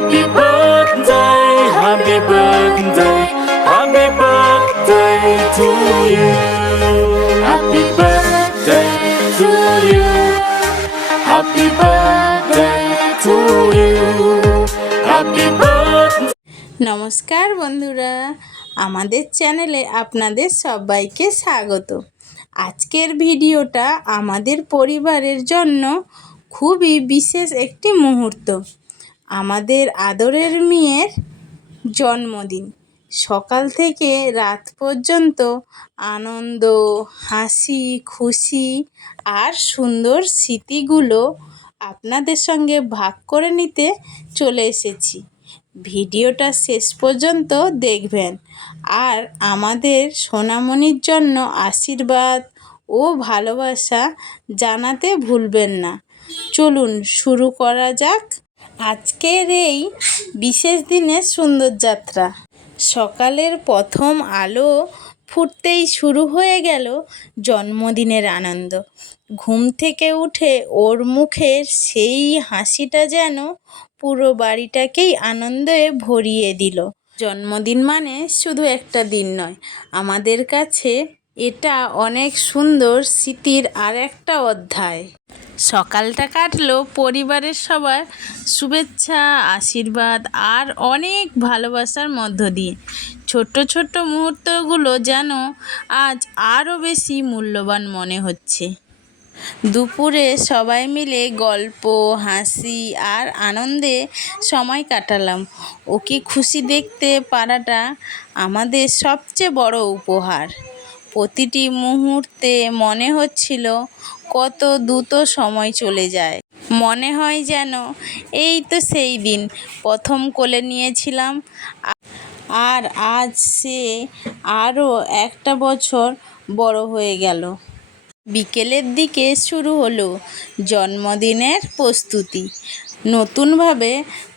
Happy birthday, happy birthday, happy birthday to you. Happy birthday to you. Happy birthday to you. Happy birthday. নমস্কার বন্ধুরা, আমাদের চ্যানেলে আপনাদের সবাইকে স্বাগত। আজকের ভিডিওটা আমাদের পরিবারের জন্য খুবই বিশেষ একটি মুহূর্ত। আমাদের আদরের মেয়ের জন্মদিন। সকাল থেকে রাত পর্যন্ত আনন্দ, হাসি খুশি আর সুন্দর স্মৃতিগুলো আপনাদের সঙ্গে ভাগ করে নিতে চলে এসেছি। ভিডিওটা শেষ পর্যন্ত দেখবেন আর আমাদের সোনামণির জন্য আশীর্বাদ ও ভালোবাসা জানাতে ভুলবেন না। চলুন শুরু করা যাক আজকের এই বিশেষ দিনের সুন্দর যাত্রা। সকালের প্রথম আলো ফুটতেই শুরু হয়ে গেল জন্মদিনের আনন্দ। ঘুম থেকে উঠে ওর মুখের সেই হাসিটা যেন পুরো বাড়িটাকেই আনন্দে ভরিয়ে দিল। জন্মদিন মানে শুধু একটা দিন নয়, আমাদের কাছে এটা অনেক সুন্দর স্মৃতির আর একটা অধ্যায়। সকালটা কাটলো পরিবারের সবার শুভেচ্ছা, আশীর্বাদ আর অনেক ভালোবাসার মধ্য দিয়ে। ছোট্ট ছোট্ট মুহূর্তগুলো যেন আজ আরও বেশি মূল্যবান মনে হচ্ছে। দুপুরে সবাই মিলে গল্প, হাসি আর আনন্দে সময় কাটালাম। ওকে খুশি দেখতে পারাটা আমাদের সবচেয়ে বড় উপহার। প্রতিটি মুহূর্তে মনে হচ্ছিল কত দ্রুত সময় চলে যায়। মনে হয় যেন এই তো সেই দিন প্রথম কোলে নিয়েছিলাম আর আজ সে আরও একটা বছর বড় হয়ে গেল। বিকেলের দিকে শুরু হলো জন্মদিনের প্রস্তুতি। নতুনভাবে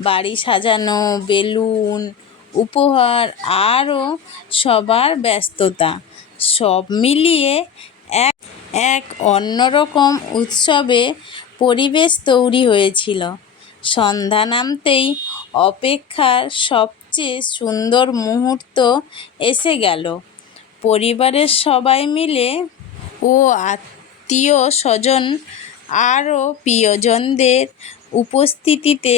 বাড়ি সাজানো, বেলুন, উপহার আরও সবার ব্যস্ততা, সব মিলিয়ে এক অন্যরকম উৎসবে পরিবেশ তৈরি হয়েছিল। সন্ধ্যা নামতেই অপেক্ষার সবচেয়ে সুন্দর মুহূর্ত এসে গেল। পরিবারের সবাই মিলে ও আত্মীয় স্বজন আরও প্রিয়জনদের উপস্থিতিতে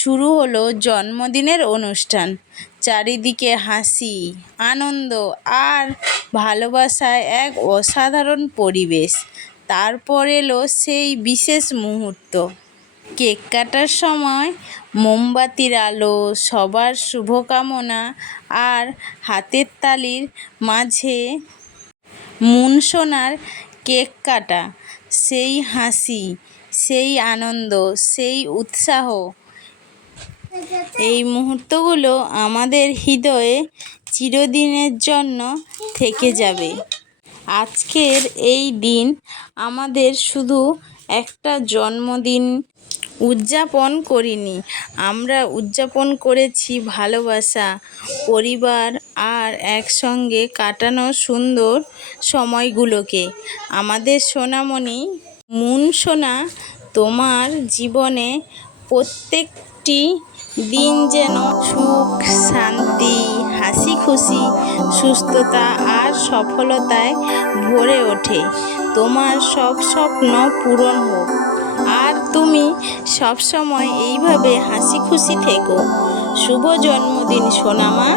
শুরু হলো জন্মদিনের অনুষ্ঠান। চারিদিকে হাসি, আনন্দ আর ভালোবাসায় এক অসাধারণ পরিবেশ। তারপর এলো সেই বিশেষ মুহূর্ত। কেক কাটার সময় মোমবাতির আলো, সবার শুভকামনা আর হাতের তালির মাঝে মুনশোনার কেক কাটা, সেই হাসি, সেই আনন্দ, সেই উৎসাহ, এই মুহূর্তগুলো আমাদের হৃদয়ে চিরদিনের জন্য থেকে যাবে। আজকের এই দিন আমাদের শুধু একটা জন্মদিন উদযাপন করিনি, আমরা উদযাপন করেছি ভালোবাসা, পরিবার আর একসঙ্গে কাটানো সুন্দর সময়গুলোকে। আমাদের সোনামণি মুনশোনা, তোমার জীবনে প্রত্যেকটি দিন যেন সুখ, শান্তি, হাসি খুশি, সুস্থতা আর সফলতায় ভরে ওঠে। তোমার সব স্বপ্ন পূরণ হোক আর তুমি সবসময় এইভাবে হাসি খুশি থেকো। শুভ জন্মদিন সোনামা।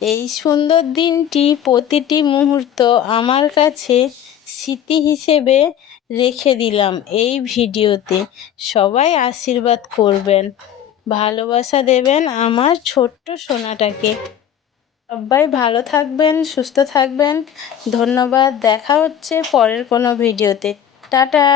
এই সুন্দর দিনটি প্রতিটি মুহূর্ত আমার কাছে স্মৃতি হিসেবে রেখে দিলাম এই ভিডিওতে। সবাই আশীর্বাদ করবেন, ভালোবাসা দেবেন আমার ছোট্ট সোনাটাকে। সবাই ভালো থাকবেন, সুস্থ থাকবেন। ধন্যবাদ। দেখা হচ্ছে পরের কোনো ভিডিওতে। টাটা।